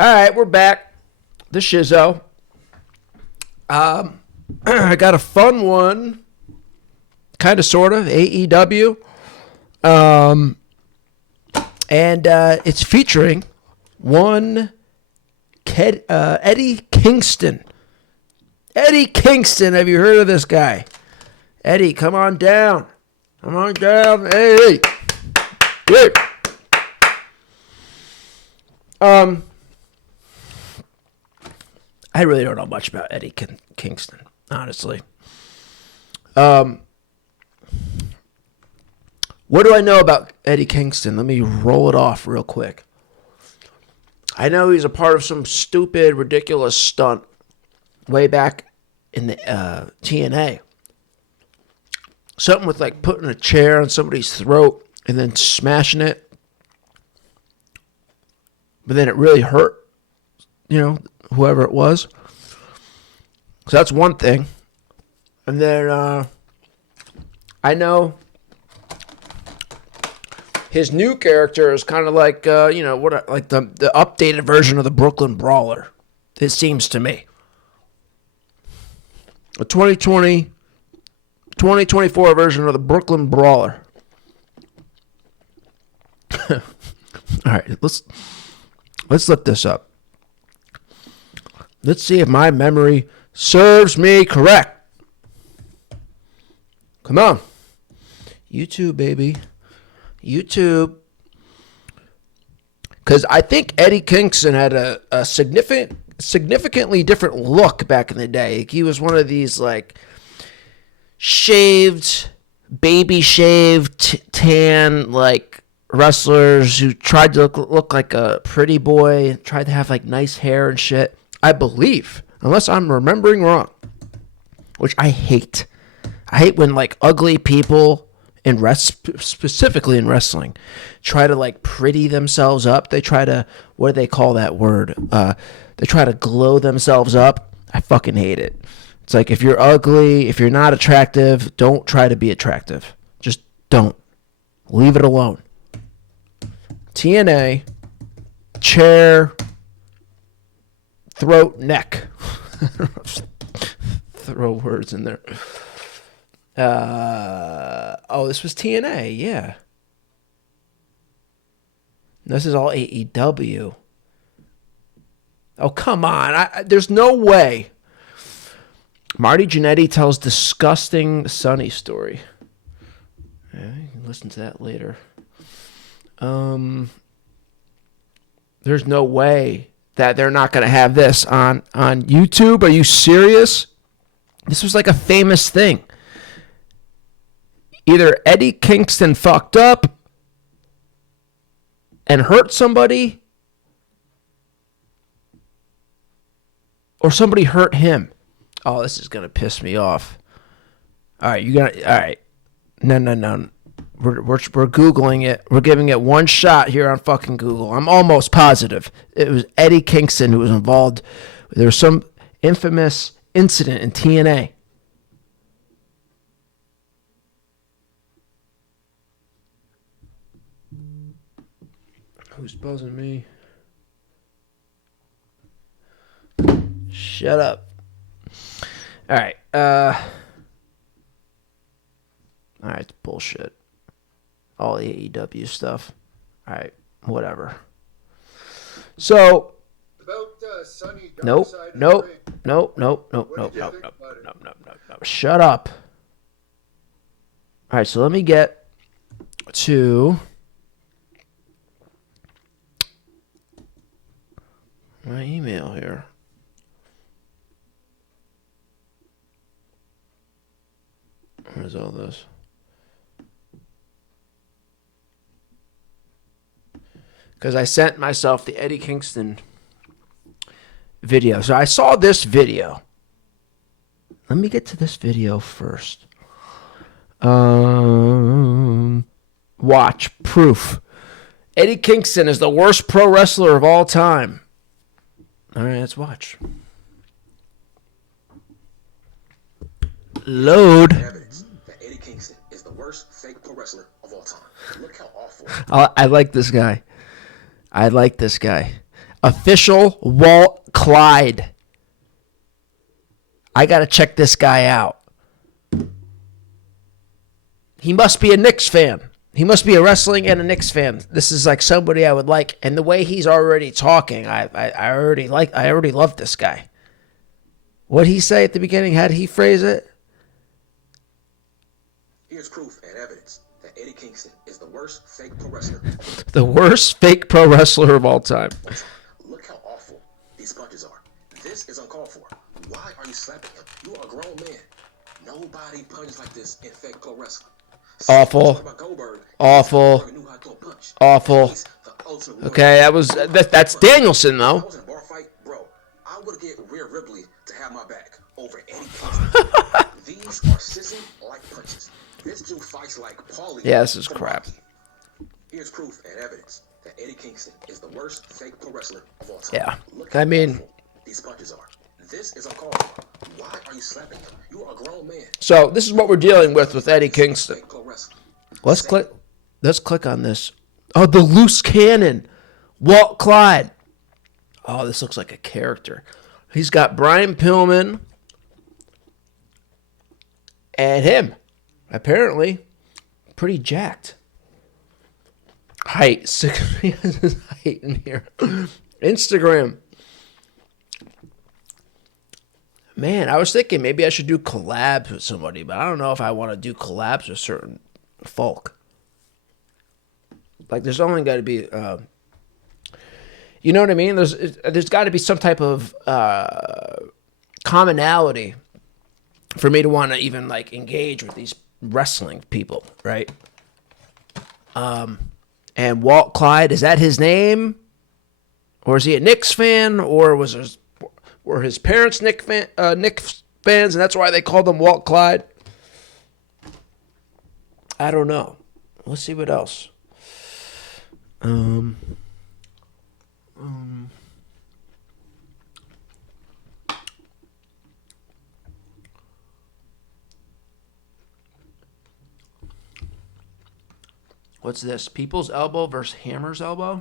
All right, we're back. The Shizow. I got a fun one, kind of, sort of, AEW. And it's featuring one Eddie Kingston. Eddie Kingston, have you heard of this guy? Eddie, come on down. Come on down. Hey. Hey. I really don't know much about Eddie Kingston, honestly. What do I know about Eddie Kingston? Let me roll it off real quick. I know he's a part of some stupid, ridiculous stunt way back in the TNA. Something with like putting a chair on somebody's throat and then smashing it. But then it really hurt, whoever it was. So that's one thing. And then I know his new character is kind of like, like the updated version of the Brooklyn Brawler. It seems to me. A 2024 version of the Brooklyn Brawler. All right, let's look this up. Let's see if my memory serves me correct. Come on. YouTube, baby. YouTube. Because I think Eddie Kingston had a significantly different look back in the day. Like, he was one of these, like, baby shaved, tan, like, wrestlers who tried to look like a pretty boy, tried to have, like, nice hair and shit. I believe, unless I'm remembering wrong, which I hate. I hate when, like, ugly people, specifically in wrestling, try to, like, pretty themselves up. They try to, what do they call that word? They try to glow themselves up. I fucking hate it. It's like, if you're ugly, if you're not attractive, don't try to be attractive. Just don't. Leave it alone. TNA, chair, throat, neck. Throw words in there. This was TNA, yeah. This is all AEW. Oh, come on. There's no way. Marty Jannetty tells disgusting Sunny story. Yeah, you can listen to that later. There's no way that they're not going to have this on YouTube. Are you serious? This was like a famous thing. Either Eddie Kingston fucked up and hurt somebody, or somebody hurt him. Oh, this is going to piss me off. All right, all right. No. We're Googling it. We're giving it one shot here on fucking Google. I'm almost positive it was Eddie Kingston who was involved. There was some infamous incident in TNA. Who's buzzing me? Shut up. All right. All right, it's bullshit. All AEW stuff. All right, whatever. So, nope. Shut up. All right, so let me get to my email here. Where's all this? Because I sent myself the Eddie Kingston video. So I saw this video. Let me get to this video first. Watch. Proof. Eddie Kingston is the worst pro wrestler of all time. All right, let's watch. Load. Evidence that Eddie Kingston is the worst fake pro wrestler of all time. Look how awful. I like this guy. Official Walt Clyde. I got to check this guy out. He must be a Knicks fan. He must be a wrestling and a Knicks fan. This is like somebody I would like. And the way he's already talking, I already love this guy. What'd he say at the beginning? How did he phrase it? Here's proof and evidence that Eddie Kingston is the worst fake pro wrestler. The worst fake pro wrestler of all time. Look how awful these punches are. This is uncalled for. Why are you slapping him? You are a grown man. Nobody punches like this in fake pro wrestling. Awful. Awful. Awful. Okay, that's Danielson though. I was in a bar fight, bro. I would get Rhea Ripley to have my back over Eddie Kingston. These are sissy-like punches. This dude fights like Paulie. Yeah, this is crap. Here's proof and evidence that Eddie Kingston is the worst fake pro wrestler of all time. Yeah, Look how I mean, awful these punches are. This is uncalled for. Why are you slapping him? You are a grown man. so this is what we're dealing with Eddie Kingston. Let's click on this. Oh, the loose cannon, Walt Clyde. Oh, this looks like a character. He's got Brian Pillman and him. Apparently, pretty jacked. Height, 6 height in here. Instagram. Man, I was thinking maybe I should do collabs with somebody, but I don't know if I want to do collabs with certain folk. Like, there's only got to be, you know what I mean? There's got to be some type of commonality for me to want to even like engage with these wrestling people, right? And Walt Clyde, is that his name, or is he a Knicks fan, or were his parents Knicks fans, and that's why they called him Walt Clyde? I don't know. Let's see what else. What's this? People's Elbow versus Hammer's Elbow?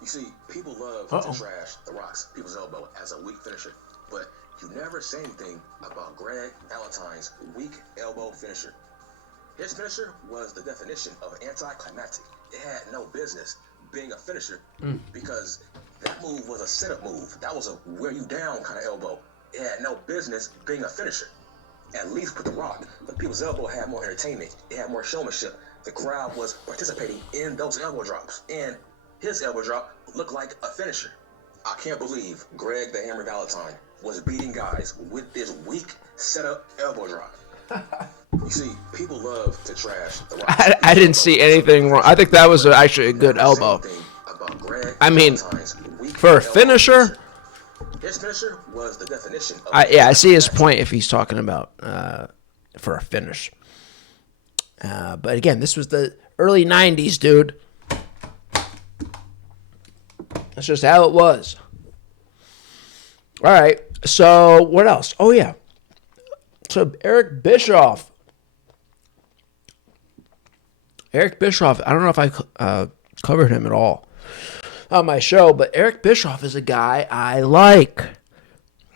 You see, people love to trash The Rock's People's Elbow as a weak finisher, but you never say anything about Greg Valentine's weak elbow finisher. His finisher was the definition of anticlimactic. It had no business being a finisher because that move was a sit-up move. That was a wear you down kind of elbow. It had no business being a finisher. At least with The Rock, the People's Elbow had more entertainment. It had more showmanship. The crowd was participating in those elbow drops, and his elbow drop looked like a finisher. I can't believe Greg the Hammer Valentine was beating guys with this weak setup elbow drop. You see, people love to trash The Rock. I didn't see anything wrong. I think that was actually a good elbow. I mean, for a finisher, his finisher was the definition of I see his point if he's talking about for a finish. But again, this was the early 90s, dude. That's just how it was. All right, so what else? Oh, yeah. So Eric Bischoff. I don't know if I covered him at all on my show, but Eric Bischoff is a guy I like.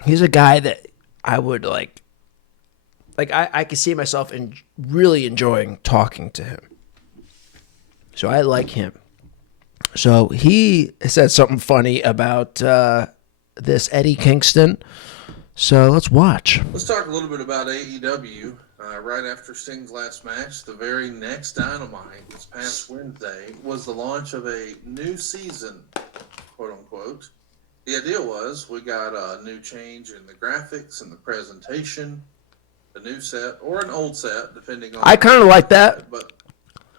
He's a guy that I would like I could see myself in really enjoying talking to him. So I like him. So he said something funny about this Eddie Kingston. So let's watch. Let's talk a little bit about AEW. Right after Sting's last match, the very next Dynamite, this past Wednesday, was the launch of a new season, quote unquote. The idea was we got a new change in the graphics and the presentation, a new set or an old set, depending on. I kind of like that. But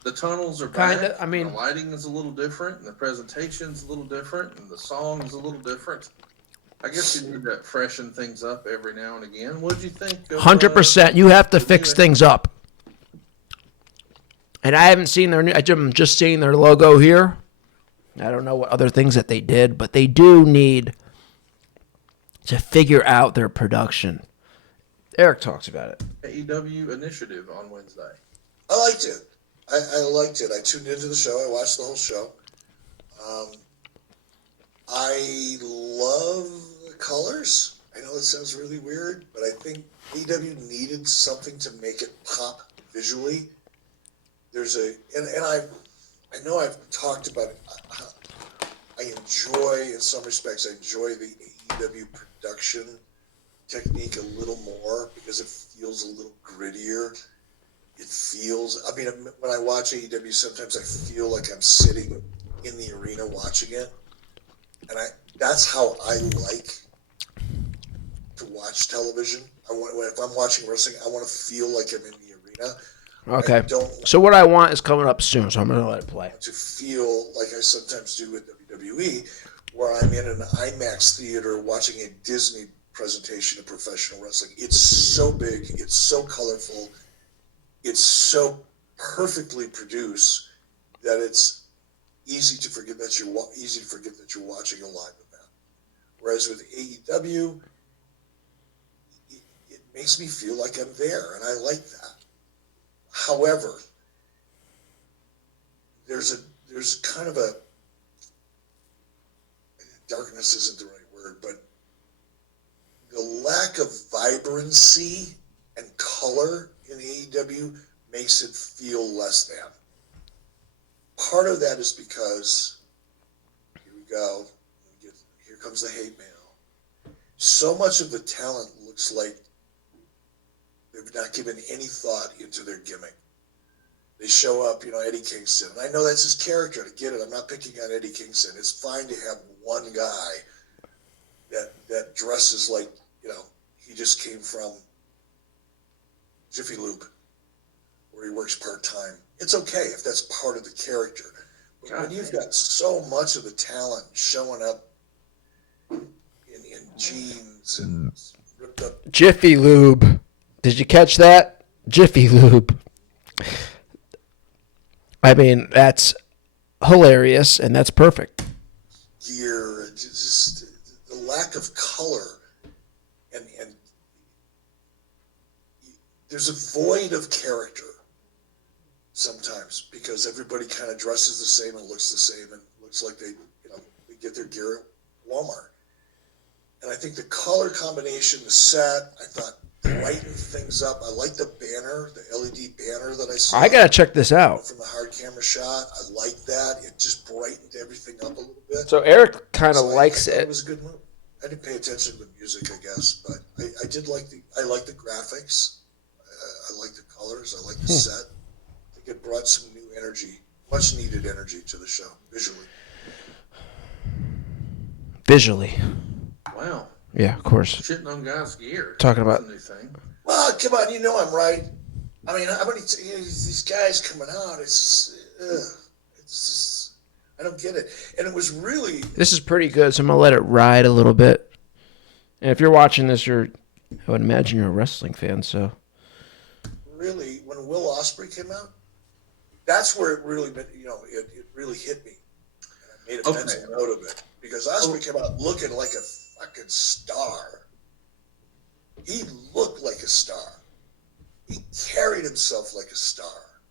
the tunnels are back. Kinda, I mean, the lighting is a little different, and the presentation's a little different, and the song is a little different. I guess you need to freshen things up every now and again. What did you think? 100%. You have to fix things up. And I haven't seen their new. I'm just seeing their logo here. I don't know what other things that they did, but they do need to figure out their production. Eric talks about it. AEW initiative on Wednesday. I liked it. I liked it. I tuned into the show. I watched the whole show. I love the colors. I know it sounds really weird, but I think AEW needed something to make it pop visually. And I know I've talked about it. I enjoy, in some respects, I enjoy the AEW production technique a little more because it feels a little grittier. It feels, I mean, when I watch AEW, sometimes I feel like I'm sitting in the arena watching it. And that's how I like to watch television. If I'm watching wrestling, I want to feel like I'm in the arena. Okay. So what I want is coming up soon, so I'm going to let it play. To feel like I sometimes do with WWE, where I'm in an IMAX theater watching a Disney presentation of professional wrestling. It's so big. It's so colorful. It's so perfectly produced that it's easy to forget that you're watching a live event. Whereas with AEW, it makes me feel like I'm there, and I like that. However, there's kind of a darkness isn't the right word, but the lack of vibrancy and color in AEW makes it feel less than. Part of that is because, here we go, here comes the hate mail. So much of the talent looks like they've not given any thought into their gimmick. They show up, Eddie Kingston. And I know that's his character. I get it. I'm not picking on Eddie Kingston. It's fine to have one guy that dresses like, he just came from Jiffy Lube, where he works part-time. It's okay if that's part of the character. But when you've got so much of the talent showing up in jeans and ripped up... Jiffy Lube. Did you catch that? Jiffy Lube. I mean, that's hilarious, and that's perfect. Gear, just the lack of color, and there's a void of character sometimes because everybody kind of dresses the same and looks the same and looks like they get their gear at Walmart. And I think the color combination, the set, I thought brightened things up. I like the banner, the LED banner that I saw. I gotta check this out. From the hard camera shot, I like that. It just brightened everything up a little bit. So Eric kind of likes it. It was a good move. I didn't pay attention to the music, I guess, but I did like the graphics. I like the colors. I like the set. I think it brought some new energy, much needed energy to the show visually. Wow. Yeah, of course. Shitting on guys' gear. Talking about a new thing. Well, come on, I'm right. I mean, how many these guys coming out? It's just, I don't get it. And it was really. This is pretty good, so I'm gonna let it ride a little bit. And if you're watching this, I would imagine you're a wrestling fan, so. Really, when Will Ospreay came out, that's where it really, it really hit me. And I made a mental note of it because Ospreay came out looking like a fucking star. He looked like a star. He carried himself like a star.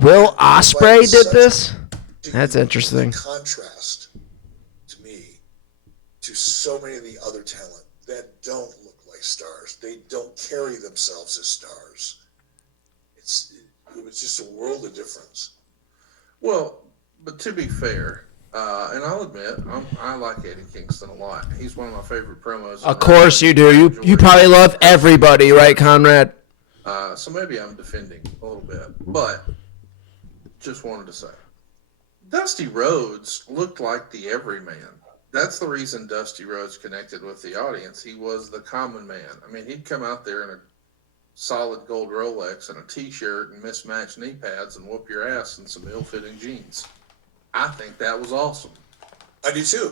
Will Ospreay did this? That's interesting. Contrast to me to so many of the other talent that don't look like stars. They don't carry themselves as stars. It was just a world of difference. Well, but to be fair, and I'll admit, I like Eddie Kingston a lot. He's one of my favorite promos. Of course you do. You probably love everybody, right, Conrad? So maybe I'm defending a little bit, but just wanted to say, Dusty Rhodes looked like the everyman. That's the reason Dusty Rhodes connected with the audience. He was the common man. I mean, he'd come out there in a solid gold Rolex and a T-shirt and mismatched knee pads and whoop your ass in some ill-fitting jeans. I think that was awesome. I do too.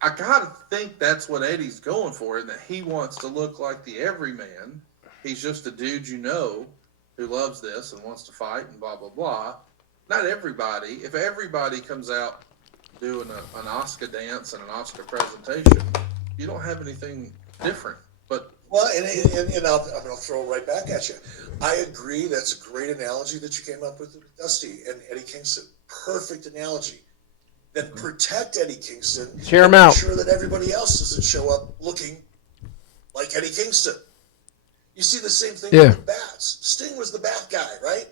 I gotta think that's what Eddie's going for, and that he wants to look like the everyman. He's just a dude who loves this and wants to fight and blah, blah, blah. Not everybody. If everybody comes out doing an Oscar dance and an Oscar presentation, you don't have anything different. But well, and I'm going to throw it right back at you. I agree. That's a great analogy that you came up with Dusty and Eddie Kingston. Perfect analogy. then protect Eddie Kingston. Hear him and out. Make sure that everybody else doesn't show up looking like Eddie Kingston. You see the same thing with the bats. Sting was the bat guy, right?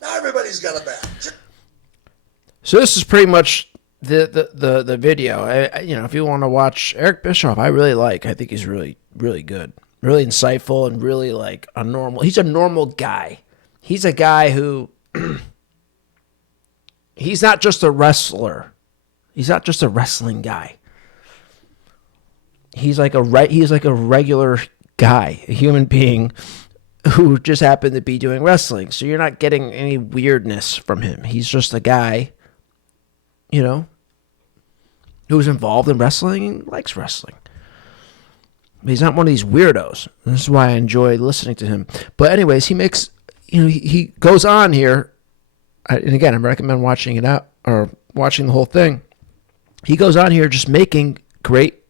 Now everybody's got a bat. So this is pretty much the video. If you want to watch Eric Bischoff, I really like. I think he's really, really good, really insightful, and really like a normal. He's a normal guy. He's a guy who he's not just a wrestler. He's not just a wrestling guy. He's like a regular guy, a human being who just happened to be doing wrestling. So you're not getting any weirdness from him. He's just a guy, who's involved in wrestling and likes wrestling. But he's not one of these weirdos. This is why I enjoy listening to him. But anyways, he makes, he goes on here, and again, I recommend watching it out or watching the whole thing. He goes on here just making great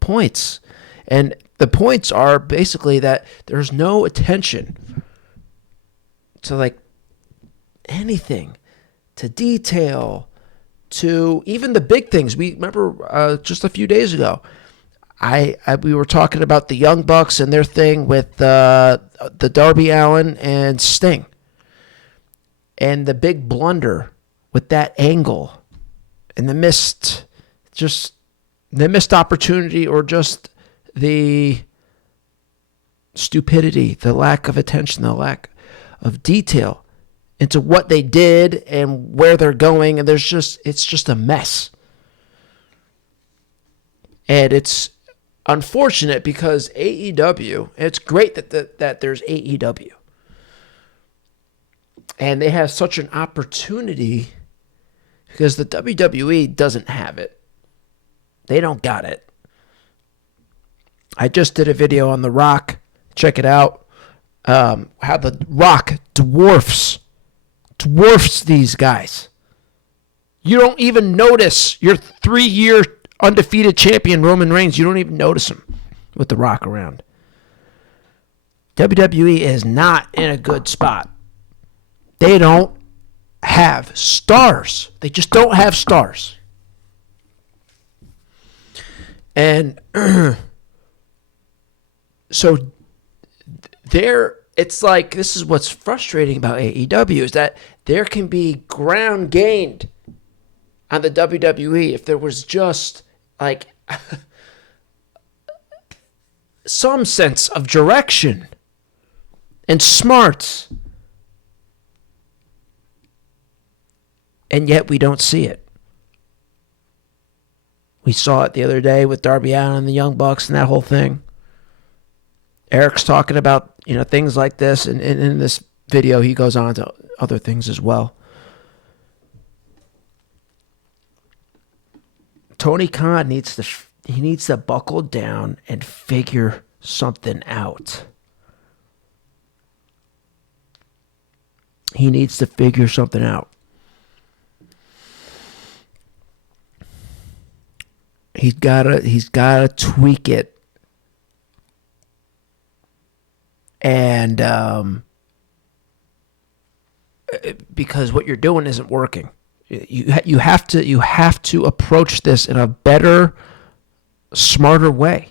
points. And the points are basically that there's no attention to like anything, to detail, to even the big things. We remember just a few days ago, we were talking about the Young Bucks and their thing with the Darby Allin and Sting, and the big blunder with that angle, and the missed opportunity, or just the stupidity, the lack of attention, the lack of detail into what they did and where they're going, and it's just a mess. And it's unfortunate because AEW, it's great that there's AEW. And they have such an opportunity because the WWE doesn't have it. They don't got it. I just did a video on The Rock. Check it out. How The Rock dwarfs these guys. You don't even notice your 3-year undefeated champion Roman Reigns. You don't even notice him with The Rock around. WWE is not in a good spot. They don't have stars. They just don't have stars. And so it's like, this is what's frustrating about AEW, is that there can be ground gained on the WWE if there was just like some sense of direction and smarts. And yet we don't see it. We saw it the other day with Darby Allin and the Young Bucks and that whole thing. Eric's talking about, things like this, and in this video he goes on to other things as well. Tony Khan needs to buckle down and figure something out. He needs to figure something out. He's gotta tweak it, and because what you're doing isn't working. You have to approach this in a better, smarter way.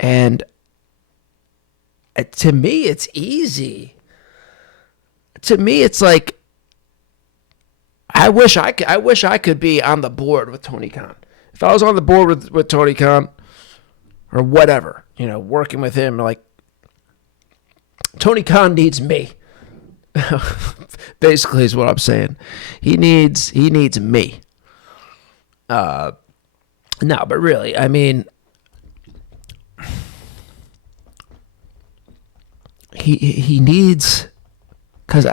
And to me, it's easy. To me, it's like, I wish I could be on the board with Tony Khan. If I was on the board with Tony Khan, or whatever, working with him, like, Tony Khan needs me. Basically is what I'm saying. He needs me. No, but really, I mean, he needs, because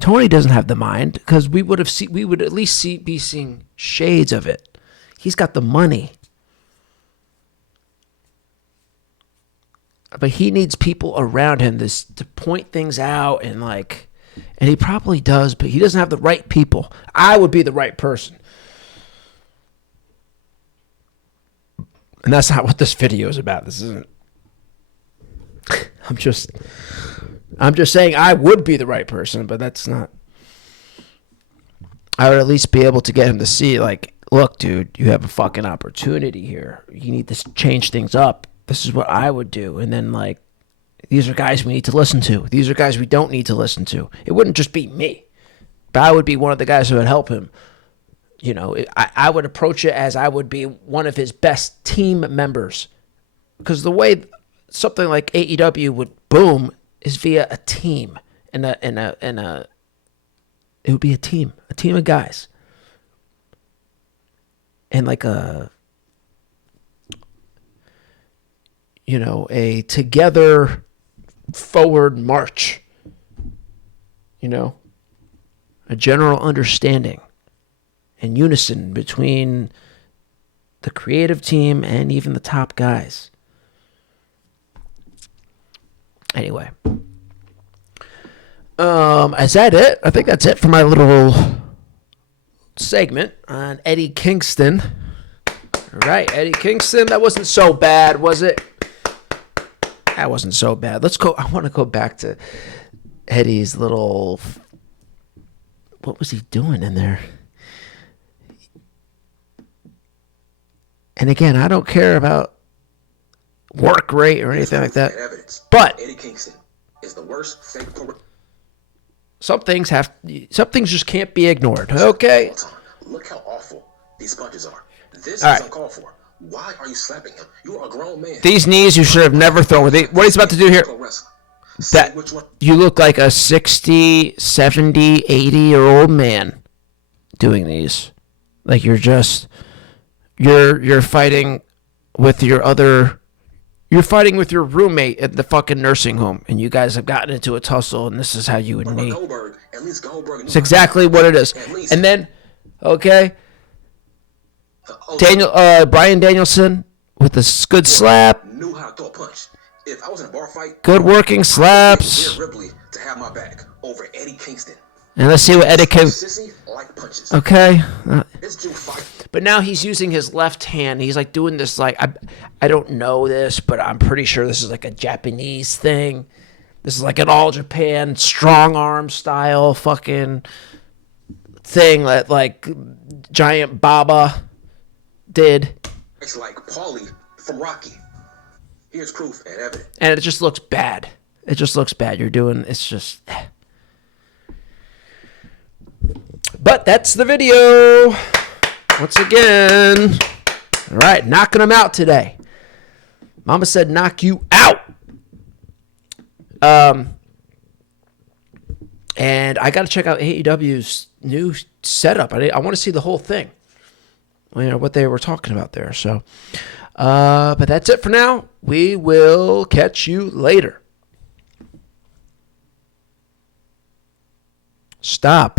Tony doesn't have the mind, because we would at least be seeing shades of it. He's got the money. But he needs people around him to point things out, and he probably does, but he doesn't have the right people. I would be the right person. And that's not what this video is about. This isn't I'm just saying I would be the right person, but that's not. I would at least be able to get him to see, like, look, dude, you have a fucking opportunity here. You need to change things up. This is what I would do. And then, like, these are guys we need to listen to. These are guys we don't need to listen to. It wouldn't just be me, but I would be one of the guys who would help him. You know, I would approach it as I would be one of his best team members. Because the way something like AEW would boom is via a team. It would be a team of guys. And like a together forward march. A general understanding and unison between the creative team and even the top guys. Anyway. Is that it? I think that's it for my little segment on Eddie Kingston. All right, Eddie Kingston. That wasn't so bad, was it? That wasn't so bad. Let's go. I want to go back to Eddie's little... What was he doing in there? And again, I don't care about work rate or anything like that. But Eddie Kingston is the worst fake some things just can't be ignored. Okay. Look how awful these punches are. This is uncalled for. Why are you slapping him? You are a grown man. These knees you should have never thrown. What he's about to do here? That you look like a 60, 70, 80-year-old man doing these. Like you're fighting with you're fighting with your roommate at the fucking nursing home, and you guys have gotten into a tussle, and this is how you would knee. It's exactly what it is. And then, okay, Bryan Danielson with a good slap. Knew how to throw a punch. If I was in a bar fight, good working slaps. Ripley to have my back over Eddie Kingston. And let's see what Eddie Kingston. Okay. But now he's using his left hand. He's like doing this like I don't know this, but I'm pretty sure this is like a Japanese thing. This is like an all Japan strong arm style fucking thing that like Giant Baba did. It's like Paulie from Rocky. Here's proof and evidence. And it just looks bad. It just looks bad. It's just. But that's the video. Once again. All right, knocking them out today. Mama said knock you out. And I got to check out AEW's new setup. I want to see the whole thing. What they were talking about there. So, but that's it for now. We will catch you later. Stop.